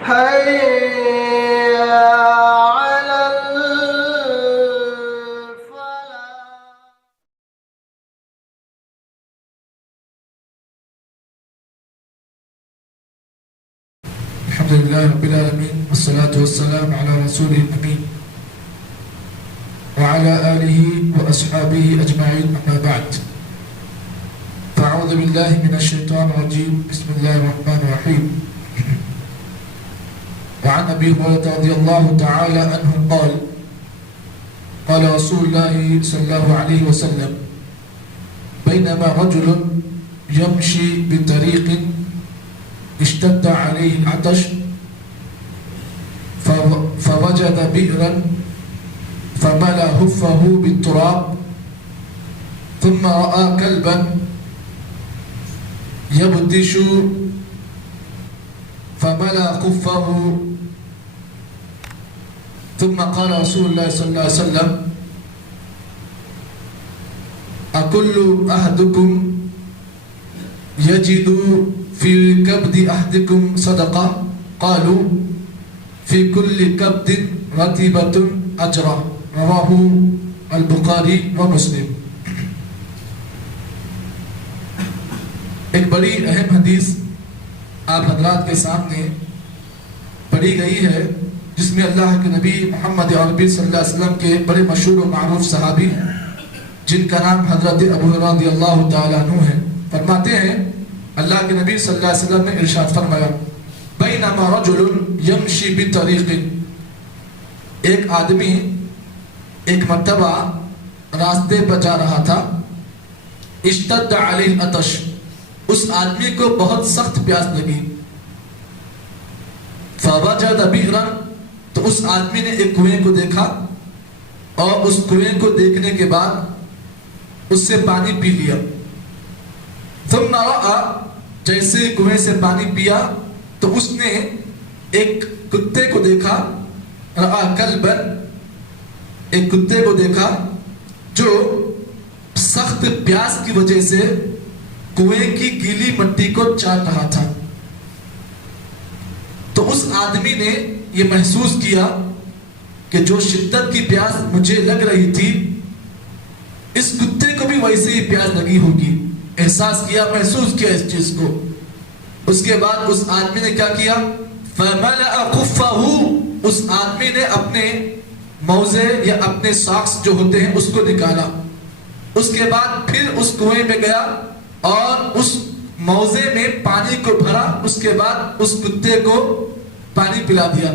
حي على الفلاح. الحمد لله رب العالمين والصلاة والسلام على رسوله الأمين وعلى آله وأصحابه أجمعين أما بعد فأعوذ بالله من الشيطان الرجيم بسم الله الرحمن الرحيم وعن أبي هريرة رضي الله تعالى عنه قال قال رسول الله صلى الله عليه وسلم بينما رجل يمشي بطريق اشتد عليه العطش فوجد بئرا فملأ هفه بالتراب ثم رأى كلبا يبدش فملأ خفه ثم قال رسول الله صلى الله عليه وسلم أكل أحدكم يجد في كبد أحدكم صدقة قالوا في كل كبد رطبة أجرة رواه البخاری و مسلم. ایک بڑی اہم حدیث آپ حضرات کے سامنے پڑھی گئی ہے جس میں اللہ کے نبی محمد عربی صلی اللہ علیہ وسلم کے بڑے مشہور و معروف صحابی جن کا نام حضرت ابو ہریرہ رضی اللہ تعالیٰ عنہ ہے فرماتے ہیں اللہ کے نبی صلی اللہ علیہ وسلم نے ارشاد فرمایا بینما رجل یمشی بطریق ایک آدمی ایک مرتبہ راستے پر جا رہا تھا اشتد علیہ العطش اس آدمی کو بہت سخت پیاس لگی فوجد بئرا تو اس آدمی نے ایک کنویں کو دیکھا اور اس کنویں کو دیکھنے کے بعد اس سے پانی پی لیا ثم رأى جیسے کنویں سے پانی پیا تو اس نے ایک کتے کو دیکھا رأى کلبا ایک کتے کو دیکھا جو سخت پیاس کی وجہ سے کنویں کی گیلی مٹی کو چاٹ رہا تھا تو اس آدمی نے یہ محسوس کیا کہ جو شدت کی پیاس مجھے لگ رہی تھی اس کتے کو بھی ویسے ہی پیاس لگی ہوگی احساس کیا محسوس کیا اس چیز کو اس کے بعد اس آدمی نے کیا کیا فَمَلَأَ خُفَّهُ اس آدمی نے اپنے موزے یا اپنے ساکس جو ہوتے ہیں اس کو نکالا اس کے بعد پھر اس کنویں میں گیا اور اس موزے میں پانی کو بھرا اس کے بعد اس کتے کو پانی پلا دیا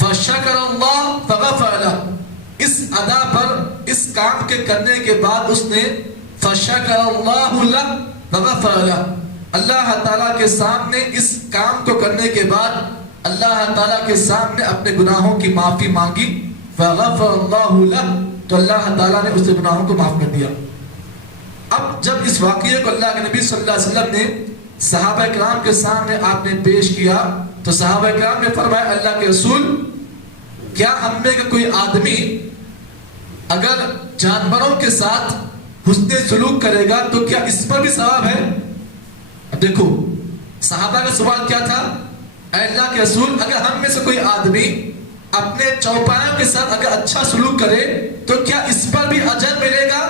فَشَكَرَ اللَّهُ فَغَفَرَ لَهُ اس ادا پر اس کام کے کرنے کے بعد اس نے فَشَكَرَ اللَّهُ لَهُ فَغَفَرَ لَهُ اللہ تعالیٰ کے سامنے اس کام کو کرنے کے بعد اللہ تعالیٰ کے سامنے اپنے گناہوں کی معافی مانگی فَغَفَرَ اللَّهُ لَهُ تو اللہ تعالیٰ نے اس کے گناہوں کو معاف کر دیا. اب جب اس واقعے کو اللہ کے نبی صلی اللہ علیہ وسلم نے صحابہ کرام کے سامنے آپ نے پیش کیا تو صحابہ کرام نے فرمایا اللہ کے رسول کیا ہم میں کا کوئی آدمی اگر جانوروں کے ساتھ حسن سلوک کرے گا تو کیا اس پر بھی ثواب ہے؟ اب دیکھو صحابہ کا سوال کیا تھا اے اللہ کے رسول اگر ہم میں سے کوئی آدمی اپنے چوپایوں کے ساتھ اگر اچھا سلوک کرے تو کیا اس پر بھی اجر ملے گا؟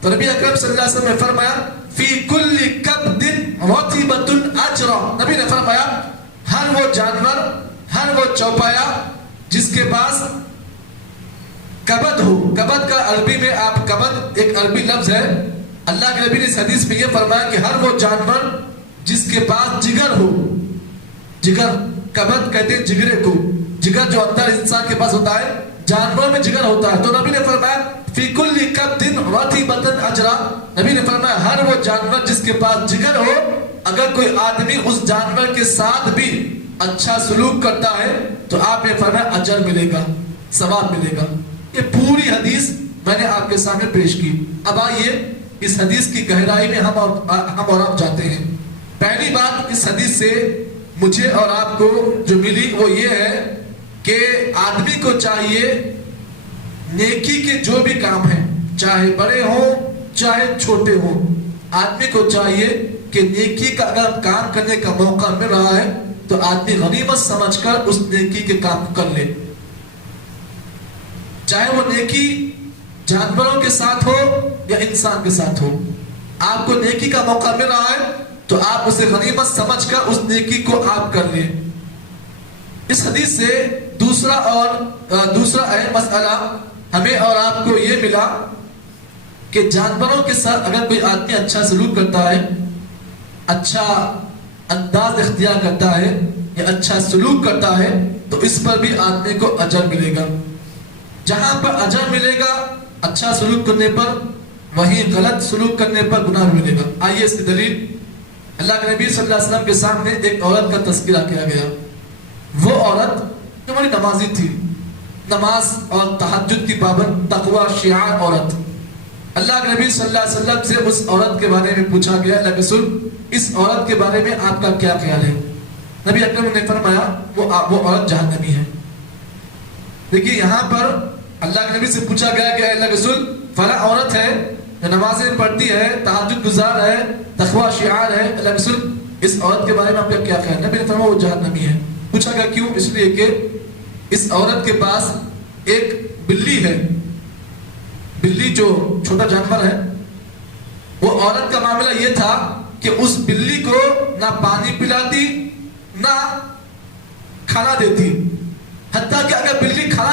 تو نبی اکرم صلی اللہ علیہ وسلم نے فرمایا فی کل کبد رطبۃ اجر نبی نے فرمایا ہر وہ جانور ہر وہ چوپایا جس کے پاس کبد ہو کبد کا عربی میں آپ کبد ایک عربی لفظ ہے اللہ کے نبی نے اس حدیث میں یہ فرمایا کہ ہر وہ جانور جس کے پاس جگر ہو جگر کبد کہتے ہیں جگرے کو جگر جو اندر انسان کے پاس ہوتا ہے جانوروں میں جگر ہوتا ہے تو نبی نے فرمایا فی کل کبد رطبۃ اجر نبی نے فرمایا ہر وہ جانور جس کے پاس جگر ہو اگر کوئی آدمی اس جانور کے ساتھ بھی اچھا سلوک کرتا ہے تو آپ نے فرمایا اجر ملے گا ثواب ملے گا. یہ پوری حدیث میں نے آپ کے سامنے پیش کی. اب آئیے اس حدیث کی گہرائی میں ہم اور آپ جاتے ہیں. پہلی بات اس حدیث سے مجھے اور آپ کو جو ملی وہ یہ ہے کہ آدمی کو چاہیے نیکی کے جو بھی کام ہیں چاہے بڑے ہوں چاہے چھوٹے ہوں آدمی کو چاہیے کہ نیکی کا اگر کام کرنے کا موقع مل رہا ہے تو تو آدمی غنیمت سمجھ کر اس نیکی کے کام کر لے، چاہے وہ نیکی جانوروں کے ساتھ ہو یا انسان کے ساتھ ہو۔ آپ کو نیکی کا موقع مل رہا ہے تو آپ اسے غنیمت سمجھ کر اس نیکی کو آپ کر لیں۔ اس حدیث سے دوسرا اہم مسئلہ ہمیں اور آپ کو یہ ملا کہ جانوروں کے ساتھ اگر کوئی آدمی اچھا سلوک کرتا ہے، اچھا انداز اختیار کرتا ہے یا اچھا سلوک کرتا ہے تو اس پر بھی آدمی کو اجر ملے گا۔ جہاں پر اجر ملے گا اچھا سلوک کرنے پر، وہیں غلط سلوک کرنے پر گناہ ملے گا۔ آئیے اس کی دلیل، اللہ کے نبی صلی اللہ علیہ وسلم کے سامنے ایک عورت کا تذکرہ کیا گیا۔ وہ عورت جو بڑی نمازی تھی، نماز اور تہجد کی پابند، تقوی شعار عورت۔ اللہ کے نبی صلی اللہ علیہ وسلم سے اس عورت کے بارے میں پوچھا گیا، اللہ کے رسول اس عورت کے بارے میں آپ کا کیا خیال ہے؟ نبی اکرم نے فرمایا وہ عورت جہنمی ہے۔ دیکھیے یہاں پر اللہ کے نبی سے پوچھا گیا کہ اللہ کے رسول فلاں عورت ہے جو نمازیں پڑھتی ہے، تہجد گزار ہے، تقوی شعار ہے، اللہ کے رسول اس عورت کے بارے میں آپ کا کیا خیال ہے؟ نبی نے فرمایا وہ جہنمی ہے۔ پوچھا گیا کیوں؟ اس لیے کہ اس عورت کے پاس ایک بلی ہے، بلی جو چھوٹا جانور ہے، وہ عورت کا معاملہ یہ تھا کہ اس بلی کو نہ پانی پلاتی نہ کھانا دیتی، حتیٰ کہ اگر بلی کھانا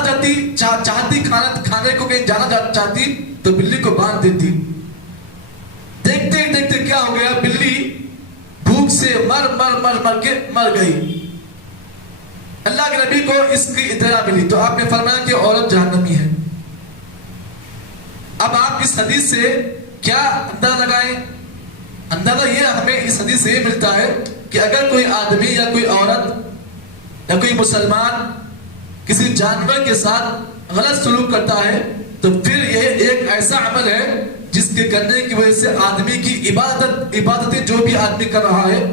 چاہتی کھانے کو کہیں جانا چاہتی تو بلی کو باندھ دیتی۔ دیکھتے دیکھتے کیا ہو گیا، بلی بھوک سے مر کے مر گئی۔ اللہ کے نبی کو اس کی اطلاع ملی تو آپ نے فرمایا کہ عورت جہنمی ہے۔ اب آپ اس حدیث سے کیا اندازہ لگائیں؟ اندازہ یہ ہمیں اس حدیث سے یہ ملتا ہے کہ اگر کوئی آدمی یا کوئی عورت یا کوئی مسلمان کسی جانور کے ساتھ غلط سلوک کرتا ہے تو پھر یہ ایک ایسا عمل ہے جس کے کرنے کی وجہ سے آدمی کی عبادتیں جو بھی آدمی کر رہا ہے،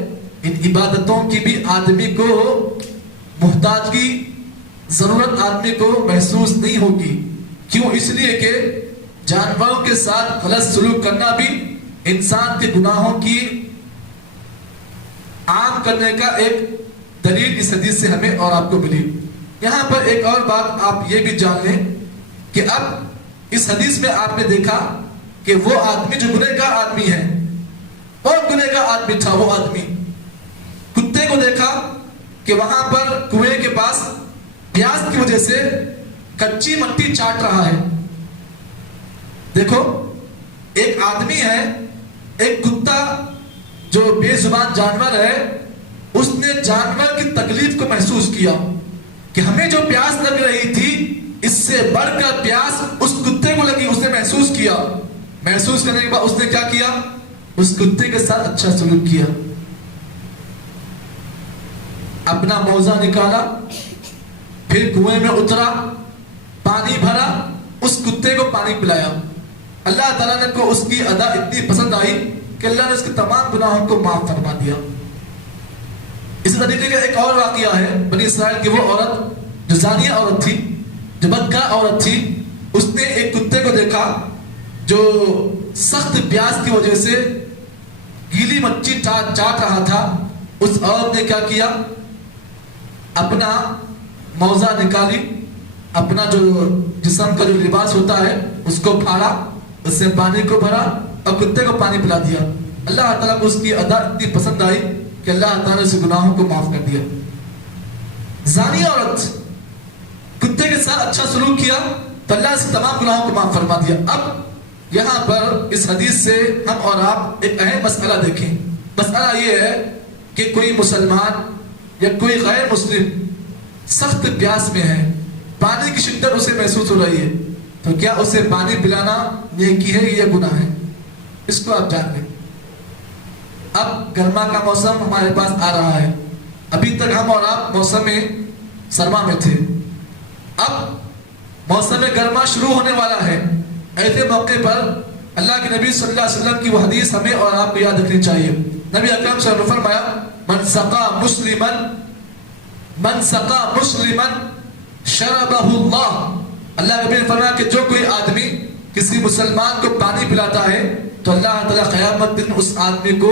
ان عبادتوں کی بھی آدمی کو محتاجگی، ضرورت آدمی کو محسوس نہیں ہوگی۔ کیوں؟ اس لیے کہ جانوروں کے ساتھ غلط سلوک کرنا بھی انسان کے گناہوں کی عام کرنے کا ایک دلیل اس حدیث سے ہمیں اور آپ کو ملی۔ یہاں پر ایک اور بات آپ یہ بھی جان لیں کہ اب اس حدیث میں آپ نے دیکھا کہ وہ آدمی جو گنہگار آدمی ہے، بہت گنہگار آدمی تھا، وہ آدمی کتے کو دیکھا کہ وہاں پر کنویں کے پاس پیاس کی وجہ سے کچی مٹی چاٹ رہا ہے۔ دیکھو ایک آدمی ہے، ایک کتا جو بے زبان جانور ہے، اس نے جانور کی تکلیف کو محسوس کیا کہ ہمیں جو پیاس لگ رہی تھی اس سے بڑھ کر پیاس اس کتے کو لگی، اس نے محسوس کیا۔ محسوس کرنے کے بعد اس نے کیا کیا؟ اس کتے کے ساتھ اچھا سلوک کیا، اپنا موزہ نکالا، پھر کنویں میں اترا، پانی بھرا، اس کتے کو پانی پلایا۔ اللہ تعالیٰ نے کو اس کی ادا اتنی پسند آئی کہ اللہ نے اس کے تمام گناہوں کو معاف فرما دیا۔ اس طریقے کا ایک اور واقعہ ہے، بنی اسرائیل کی وہ عورت جو زانیہ عورت تھی، جو بدکار عورت تھی، اس نے ایک کتے کو دیکھا جو سخت پیاس کی وجہ سے گیلی مچھی چاٹ رہا تھا۔ اس عورت نے کیا کیا؟ اپنا موزہ نکالی، اپنا جو جسم کا جو لباس ہوتا ہے اس کو پھاڑا، اس سے پانی کو بھرا اور کتے کو پانی پلا دیا۔ اللہ تعالیٰ کو اس کی ادا اتنی پسند آئی کہ اللہ تعالیٰ نے اس گناہوں کو معاف کر دیا۔ زانی عورت کتے کے ساتھ اچھا سلوک کیا تو اللہ اس تمام گناہوں کو معاف فرما دیا۔ اب یہاں پر اس حدیث سے ہم اور آپ ایک اہم مسئلہ دیکھیں۔ مسئلہ یہ ہے کہ کوئی مسلمان یا کوئی غیر مسلم سخت پیاس میں ہے، پانی کی شدت اسے محسوس ہو رہی ہے، تو کیا اسے پانی پلانا نیکی ہے یا گناہ ہے؟ اس کو آپ جان لیں۔ اب گرما کا موسم ہمارے پاس آ رہا ہے، ابھی تک ہم اور آپ موسم سرما میں تھے، اب موسم گرما شروع ہونے والا ہے۔ ایسے موقع پر اللہ کے نبی صلی اللہ علیہ وسلم کی وہ حدیث ہمیں اور آپ کو یاد رکھنی چاہیے۔ نبی اکرم صلی اللہ علیہ وسلم نے فرمایا من سقا مسلما شربہ اللہ کے نبی نے فرمایا کہ جو کوئی آدمی کسی مسلمان کو پانی پلاتا ہے تو اللہ تعالیٰ قیامت دن اس آدمی کو